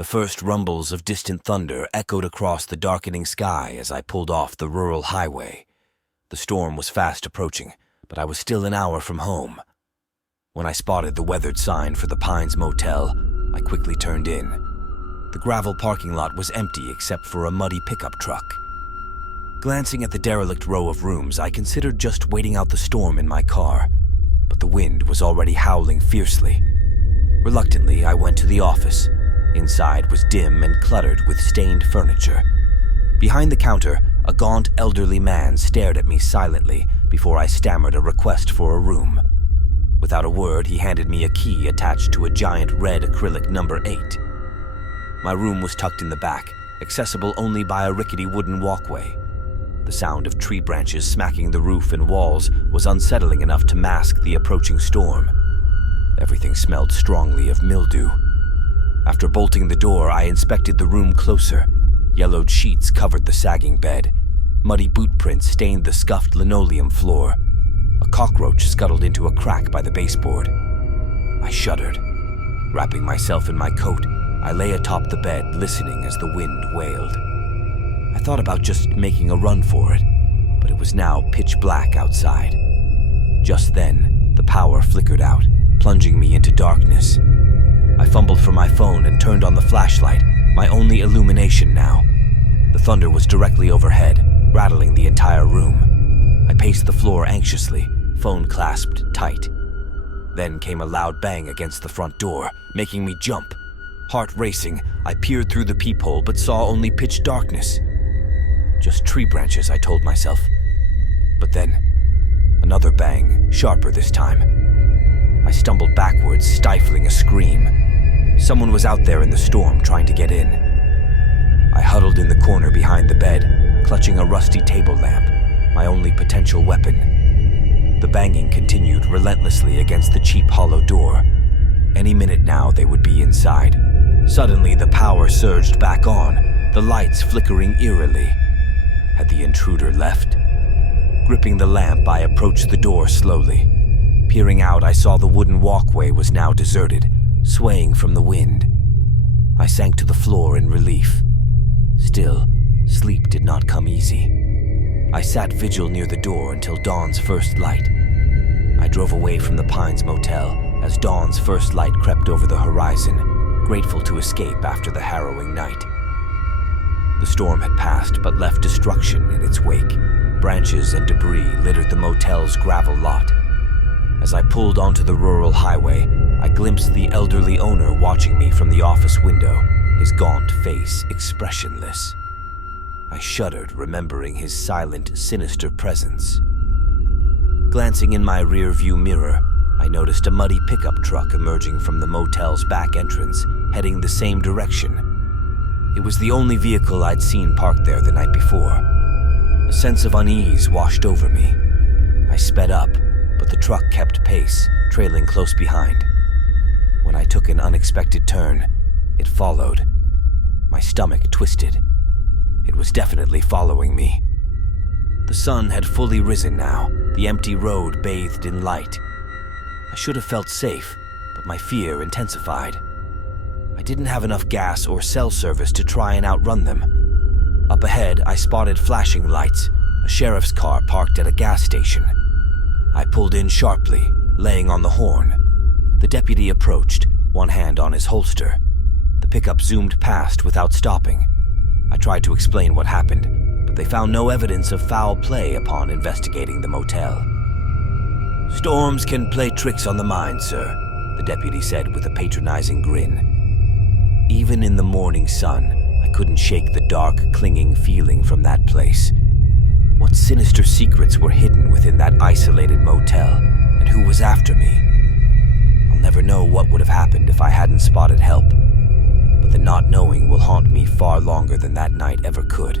The first rumbles of distant thunder echoed across the darkening sky as I pulled off the rural highway. The storm was fast approaching, but I was still an hour from home. When I spotted the weathered sign for the Pines Motel, I quickly turned in. The gravel parking lot was empty except for a muddy pickup truck. Glancing at the derelict row of rooms, I considered just waiting out the storm in my car, but the wind was already howling fiercely. Reluctantly, I went to the office. Inside was dim and cluttered with stained furniture. Behind the counter, a gaunt elderly man stared at me silently before I stammered a request for a room. Without a word, he handed me a key attached to a giant red acrylic number 8. My room was tucked in the back, accessible only by a rickety wooden walkway. The sound of tree branches smacking the roof and walls was unsettling enough to mask the approaching storm. Everything smelled strongly of mildew. After bolting the door, I inspected the room closer. Yellowed sheets covered the sagging bed. Muddy boot prints stained the scuffed linoleum floor. A cockroach scuttled into a crack by the baseboard. I shuddered. Wrapping myself in my coat, I lay atop the bed, listening as the wind wailed. I thought about just making a run for it, but it was now pitch black outside. Just then, the power flickered out, plunging me into darkness. I fumbled for my phone and turned on the flashlight, my only illumination now. The thunder was directly overhead, rattling the entire room. I paced the floor anxiously, phone clasped tight. Then came a loud bang against the front door, making me jump. Heart racing, I peered through the peephole but saw only pitch darkness. Just tree branches, I told myself. But then, another bang, sharper this time. I stumbled backwards, stifling a scream. Someone was out there in the storm trying to get in. I huddled in the corner behind the bed, clutching a rusty table lamp, my only potential weapon. The banging continued relentlessly against the cheap hollow door. Any minute now they would be inside. Suddenly the power surged back on, the lights flickering eerily. Had the intruder left? Gripping the lamp, I approached the door slowly. Peering out, I saw the wooden walkway was now deserted, swaying from the wind. I sank to the floor in relief. Still, sleep did not come easy. I sat vigil near the door until dawn's first light. I drove away from the Pines Motel as dawn's first light crept over the horizon, grateful to escape after the harrowing night. The storm had passed but left destruction in its wake. Branches and debris littered the motel's gravel lot. As I pulled onto the rural highway, I glimpsed the elderly owner watching me from the office window, his gaunt face expressionless. I shuddered, remembering his silent, sinister presence. Glancing in my rear-view mirror, I noticed a muddy pickup truck emerging from the motel's back entrance, heading the same direction. It was the only vehicle I'd seen parked there the night before. A sense of unease washed over me. I sped up, but the truck kept pace, trailing close behind. When I took an unexpected turn, it followed. My stomach twisted. It was definitely following me. The sun had fully risen now, the empty road bathed in light. I should have felt safe, but my fear intensified. I didn't have enough gas or cell service to try and outrun them. Up ahead, I spotted flashing lights, a sheriff's car parked at a gas station. I pulled in sharply, laying on the horn. The deputy approached, one hand on his holster. The pickup zoomed past without stopping. I tried to explain what happened, but they found no evidence of foul play upon investigating the motel. "Storms can play tricks on the mind, sir," the deputy said with a patronizing grin. Even in the morning sun, I couldn't shake the dark, clinging feeling from that place. What sinister secrets were hidden within that isolated motel, and who was after me? I'll never know what would have happened if I hadn't spotted help, but the not knowing will haunt me far longer than that night ever could.